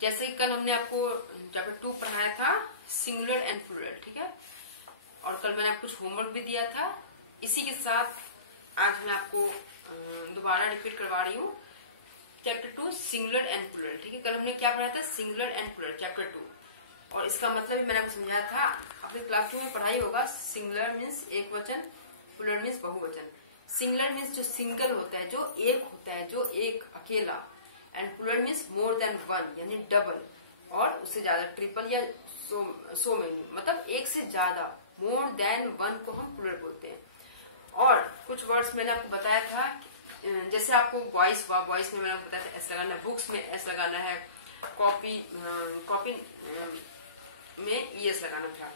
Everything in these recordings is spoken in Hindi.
जैसे कि कल हमने आपको चैप्टर 2 पढ़ाया था सिंगुलर एंड प्लूरल, ठीक है, और कल मैंने आपको कुछ होमवर्क भी दिया था। इसी के साथ आज मैं आपको दोबारा रिपीट करवा रही हूँ चैप्टर 2 सिंगुलर एंड प्लूरल, ठीक है। कल हमने क्या पढ़ाया था, सिंगुलर एंड प्लूरल चैप्टर 2, और इसका मतलब भी मैंने आपको समझाया था, आपने क्लास 2 में पढ़ाई होगा। सिंगुलर मीन्स एक वचन, प्लूरल मीन्स बहुवचन। सिंगुलर मीन्स जो सिंगल होता है, जो एक होता है, जो एक अकेला, and plural means more than one यानी डबल और उससे ज्यादा, ट्रिपल या सो मेनी, मतलब एक से ज्यादा, मोर देन वन को हम प्लूरल बोलते हैं। और कुछ वर्ड्स मैंने आपको बताया था, जैसे आपको वॉइस हुआ, वॉइस में मैंने आपको बताया था एस लगाना है, बुक्स में एस लगाना है, कॉपी में ईएस लगाना था।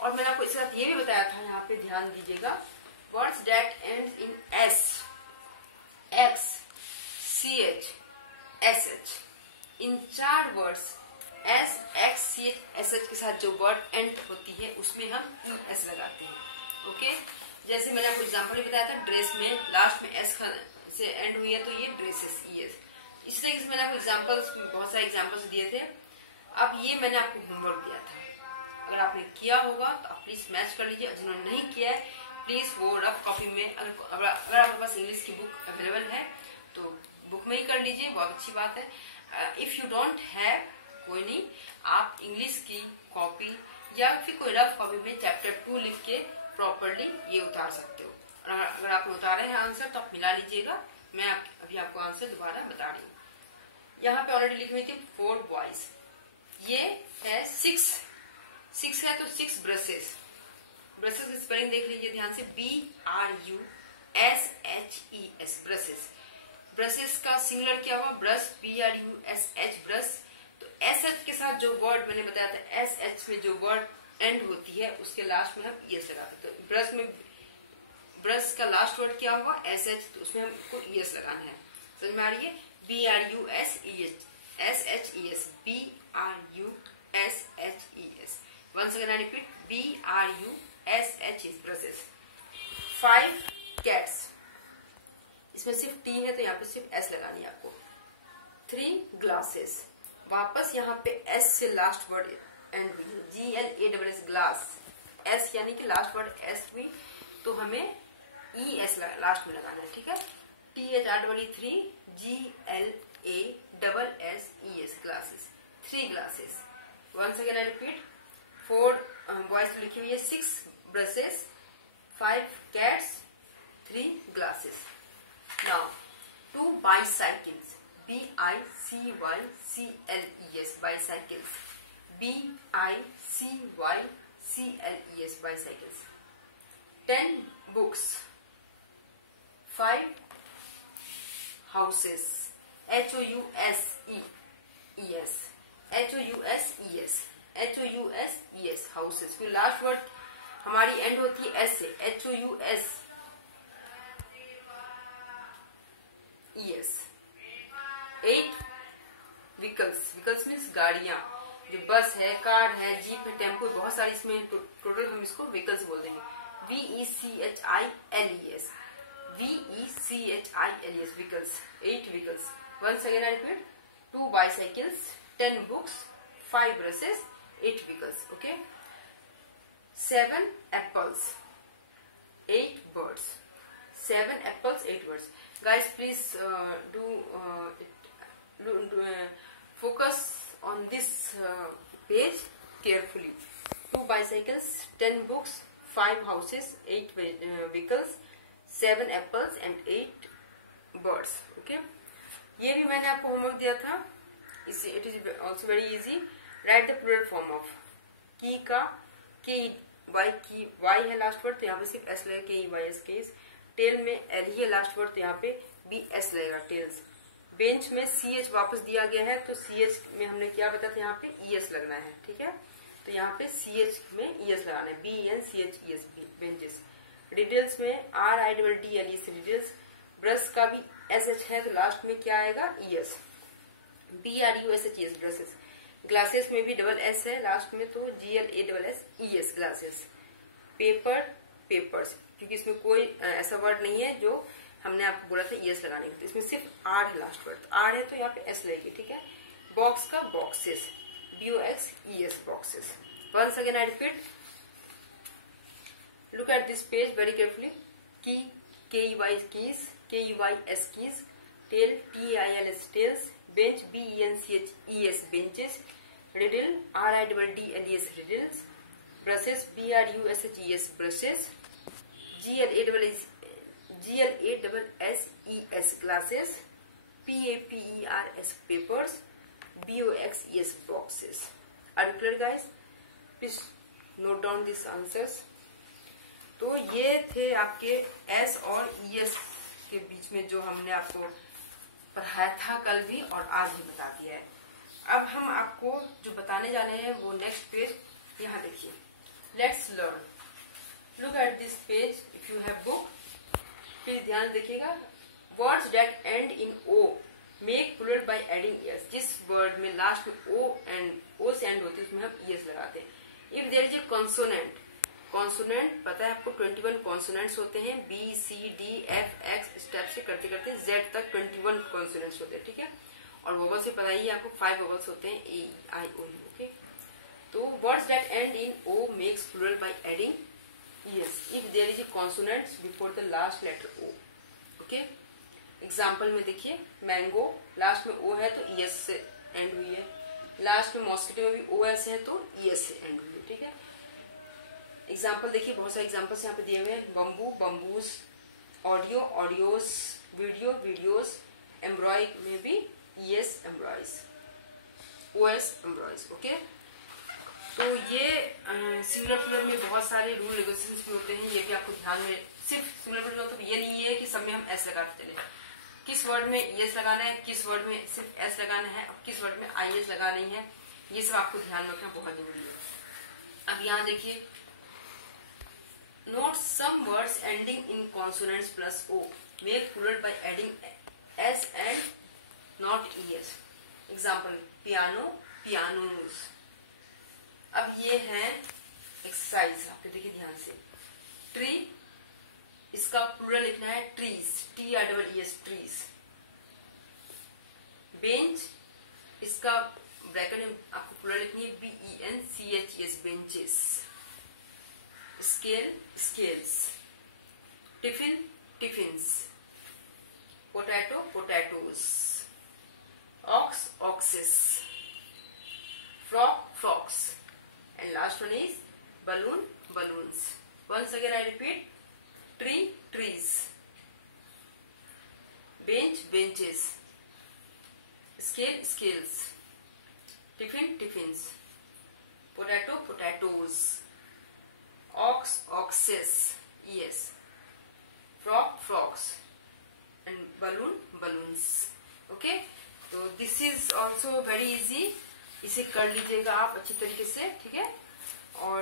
और मैंने आपको इसके साथ ये भी बताया था, यहाँ पे ध्यान दीजिएगा, words that end in S, X, CH, SH, in 4 words S, X, CH, SH के साथ जो वर्ड एंड होती है उसमें हम ईएस लगाते हैं। ओके, जैसे मैंने आपको एग्जाम्पल भी बताया था, ड्रेस में लास्ट में एस से एंड हुई है तो ये ड्रेसेस, ईएस। इस तरीके से मैंने आपको एग्जाम्पल्स, बहुत सारे एग्जाम्पल्स दिए थे। अब ये मैंने आपको होमवर्क दिया था, अगर आपने किया होगा तो आप प्लीज मैच कर लीजिए, जिन्होंने नहीं किया है प्लीज वो रफ कॉपी में, अगर आपके पास इंग्लिश की बुक अवेलेबल है तो बुक में ही कर लीजिए, बहुत अच्छी बात है। इफ यू डोंट हैव, कोई नहीं, आप इंग्लिश की कॉपी या फिर कोई रफ कॉपी में चैप्टर 2 लिख के प्रॉपरली ये उतार सकते हो। और अगर आपने उतारे हैं आंसर तो आप मिला लीजिएगा, मैं अभी आपको आंसर दोबारा बता रही हूँ। यहाँ पे ऑलरेडी लिखी हुई थी 4 बॉयज, ये है 6 है तो 6 ब्रशेस, ब्रशेस की स्पेलिंग देख लीजिए ध्यान से, BRUSHES, ब्रशेस। ब्रशेस का सिंगुलर क्या हुआ, ब्रश, BRUSH, ब्रश। तो SH के साथ जो वर्ड मैंने बताया था, SH में जो वर्ड एंड होती है उसके लास्ट में हम ES लगाते हैं। तो ब्रश में, ब्रश का लास्ट वर्ड क्या हुआ, SH, तो उसमें हमको ES लगाना है। समझ में आ रही है, BRUSHES, SHES, BRUSHES। Once again I repeat, BRUSHES, brushes। 5 cats, इसमें सिर्फ T है तो यहाँ पे सिर्फ S लगानी है आपको। 3 glasses, वापस यहाँ पे S से लास्ट वर्ड एंड हुई है, GLASS, ग्लास, S यानी कि लास्ट वर्ड S हुई तो हमें ES लास्ट में लगाना है, ठीक है। THR3 GLASSES, glasses, 3 glasses। Once again I repeat, 4 boys तो लिखी हुई है, 6 brushes, 5 cats, 3 glasses। Now 2 bicycles, BICYCLES, bicycles, BICYCLES, bicycles। 10 books, 5 houses, HOUSES, HOUSES, houses। फिर लास्ट वर्ड हमारी एंड होती है एस से, HOUSES। 8 व्हीकल्स, व्हीकल्स मीन्स गाड़ियां, जो बस है, कार है, जीप है, टेम्पो, बहुत सारी इसमें टोटल हम इसको व्हीकल्स बोलते हैं। VECHILES, VECHILES, vehicles, 8 vehicles. Once again I repeat, 2 bicycles, 10 books, 5 brushes, 8 vehicles, okay। 7 apples, 8 birds, 7 apples, 8 birds। Guys, please focus on this page carefully। 2 bicycles, 10 books, 5 houses, 8 vehicles, 7 apples and 8 birds, okay। ये भी मैंने आपको होमवर्क दिया था, इसे it is also very easy. Write the plural form of key का, KEY, की वाई है लास्ट वर्ड तो यहाँ पे सिर्फ एस लगेगा, KEYS, केस। टेल में एल ही है लास्ट वर्ड तो यहाँ पे BS लगेगा, टेल्स। बेंच में CH वापस दिया गया है तो CH में हमने क्या बताया था, यहाँ पे ES लगना है, ठीक है। तो यहाँ पे CH में ES लगाना है, BENCHES, बेंचेस। डिटेल्स में RIDDLES, डिटेल्स। ब्रश का भी SH है तो लास्ट में क्या आएगा, ES, BRUSHES, ब्रशेस। ग्लासेस में भी डबल S है लास्ट में तो GLASSES, ग्लासेस। पेपर, पेपर्स, क्योंकि इसमें कोई ऐसा वर्ड नहीं है जो हमने आपको बोला था ES लगाने के, तो इसमें सिर्फ R है लास्ट वर्ड, R है तो यहाँ पे S लगेगी, ठीक है। बॉक्स का boxes, BOXES boxes. Once again I repeat, look at this page very carefully. Key, KEY keys, KEYS keys, tail, TAILS tails, bench, BENCHES benches, riddle, RIDDLES riddles, brushes, BRUSHES brushes, GLASSES glasses, PAPERS papers, BOXES boxes. Are you clear guys? Please note down these answers. तो ये थे आपके एस और ईएस के बीच में जो हमने आपको पढ़ाया था कल भी और आज भी बता दिया है। अब हम आपको जो बताने जा रहे हैं वो नेक्स्ट पेज, यहाँ देखिए, let's learn. Look at this page if you have book, please ध्यान देखिएगा। Words that end in O make plural by adding S. जिस वर्ड में लास्ट में ओ से एंड होती है उसमें हम ईएस लगाते हैं। If there is a consonant, consonant पता है आपको 21 कॉन्सोनेंट्स होते हैं, B C D F X step से करते करते Z तक 21 कॉन्सोनेंट्स होते हैं, ठीक है। और वोवल से पता ही आपको 5 वोवल्स होते हैं, A I O U, okay. तो words that end in O makes plural by adding ES if there is a consonant before the last letter O, okay. Example में देखिए, मैंगो लास्ट में O है तो ES से एंड हुई है, लास्ट में मॉस्किटो में भी OS है तो ES से एंड हुई है, ठीक है। एग्जाम्पल देखिए, बहुत सारे एग्जाम्पल्स यहाँ पे दिए हुए हैं। Bamboo, bamboos, audio, audios, video, videos, एम्ब्रॉय में भी ES embryos, OS embryos, okay. तो ये सिंगुलर प्लूरल में बहुत सारे रूल रेगुलेशंस भी होते हैं, ये भी आपको ध्यान में। सिर्फ सिंगुलर प्लूरल मतलब ये नहीं है कि सब में हम S लगाते चले, किस वर्ड में ES लगाना है, किस वर्ड में सिर्फ S लगाना है और किस वर्ड में IS लगाना है, ये सब आपको ध्यान में रखना बहुत जरूरी है। अब यहाँ देखिए, note some words ending in consonants plus O make plural by adding S and not ES. Example, piano, pianos. अब ये है एक्सरसाइज, आपके देखिए ध्यान से। ट्री, इसका प्लूरल लिखना है ट्रीज, TREES ट्रीज। बेंच, इसका ब्रैकेट में आपको प्लूरल लिखनी है BENCHES benches. Scale, scales. Tiffin, tiffins. Potato, potatoes. Ox, oxes. Frock, frocks. And last one is balloon, balloons. Once again I repeat, tree, trees. Bench, benches. Scale, scales. Tiffin, tiffins. Potato, potatoes. Ox, oxes, ES. Frog, frogs. And balloon, balloons. Okay? तो this is also very easy. इसे कर लीजिएगा आप अच्छी तरीके से, ठीक है। और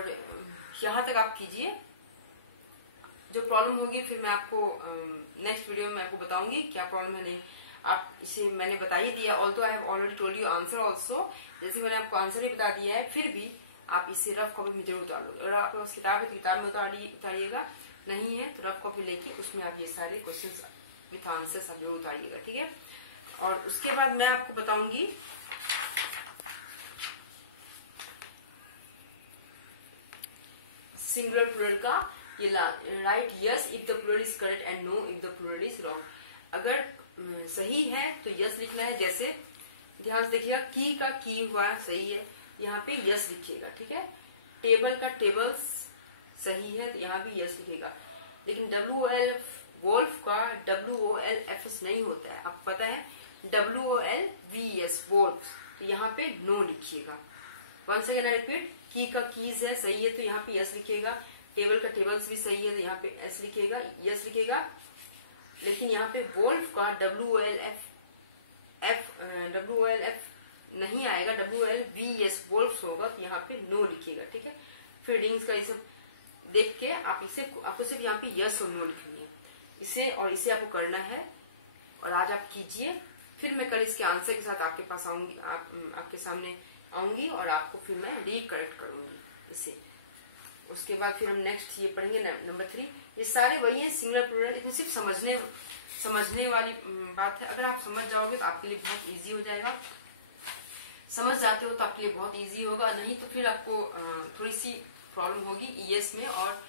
यहाँ तक आप कीजिए। जो प्रॉब्लम होगी फिर मैं आपको नेक्स्ट वीडियो में आपको बताऊंगी क्या प्रॉब्लम है। नहीं, आप इसे मैंने बता ही दिया, although I have already told you answer also. जैसे मैंने आपको आंसर ही बता दिया है, फिर भी आप इसे रफ कॉपी में जरूर उतार लो। अगर आपके पास किताब है तो किताब में उतारिएगा, नहीं है तो रफ कॉपी लेके उसमें आप ये सारे क्वेश्चंस विथ आंसर्स आप जरूर उतारिएगा, ठीक है। और उसके बाद मैं आपको बताऊंगी सिंगुलर प्लूरल का। ये right yes if the plural is correct and no if the plural is wrong. अगर सही है तो यस लिखना है। जैसे ध्यान से देखिएगा, की का की हुआ सही है, यहाँ पे यस लिखिएगा, ठीक है। टेबल का टेबल्स सही है तो यहाँ भी यस लिखेगा। लेकिन WOLF वोल्फ का WOLFS नहीं होता है, आपको पता है WOLVES वोल्फ, तो यहाँ पे नो लिखिएगा। वंस अगेन आई रिपीट, की का कीज है सही है तो यहाँ पे यस लिखिएगा। टेबल का टेबल्स भी सही है तो यहाँ पे एस लिखिएगा, यस लिखिएगा। लेकिन यहाँ पे वोल्फ का WOLF नहीं आएगा, WOLVES वोल्फ्स होगा तो यहाँ पे नो लिखिएगा, ठीक है। फिर रिंग्स का ये सब देख के आपको सिर्फ यहाँ पे यस और नो लिखनी है इसे, और इसे आपको करना है। और आज आप कीजिए, फिर मैं कल इसके आंसर के साथ आपके पास आऊंगी, आपके सामने आऊंगी और आपको फिर मैं रीकरेक्ट करूंगी इसे। उसके बाद फिर हम नेक्स्ट ये पढ़ेंगे नंबर 3। ये सारे वही है सिंगुलर प्लूरल, इसमें सिर्फ समझने वाली बात है। अगर आप समझ जाओगे तो आपके लिए बहुत इजी हो जाएगा। समझ जाते हो तो आपके लिए बहुत इजी होगा, नहीं तो फिर आपको थोड़ी सी प्रॉब्लम होगी ईएस में और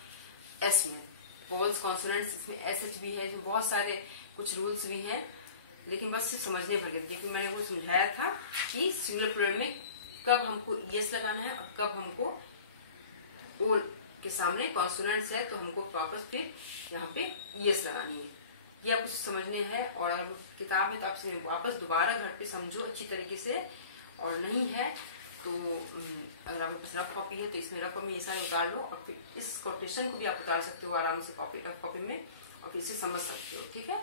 एस में। वोवल्स कॉन्सोनेंट्स इसमें एस एच भी है, जो बहुत सारे कुछ रूल्स भी हैं, लेकिन बस सिर्फ समझने भर के, क्योंकि मैंने वो समझाया था कि सिंगुलर प्लूरल में कब हमको ईएस लगाना है और कब हमको ओ के सामने कॉन्सोनेंट्स है तो हमको वापस फिर यहाँ पे ईएस लगानी है। ये आपको समझने हैं। और अगर किताब में तो आप इसे वापस दोबारा घर पे समझो अच्छी तरीके से, और नहीं है तो अगर आपके पास रफ कॉपी है तो इसमें रफ में ये सारे उतार लो और फिर इस कोटेशन को भी आप उतार सकते हो आराम से रफ कॉपी में, और फिर इसे समझ सकते हो, ठीक है।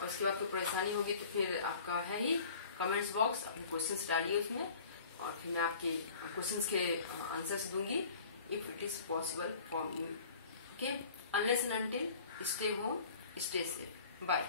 और उसके बाद कोई परेशानी होगी तो फिर आपका है ही कमेंट्स बॉक्स, अपने क्वेश्चंस डालिए उसमें, और फिर मैं आपके क्वेश्चंस के आंसर्स दूंगी if it is possible for you. Okay, unless and until, stay home, stay safe. Bye.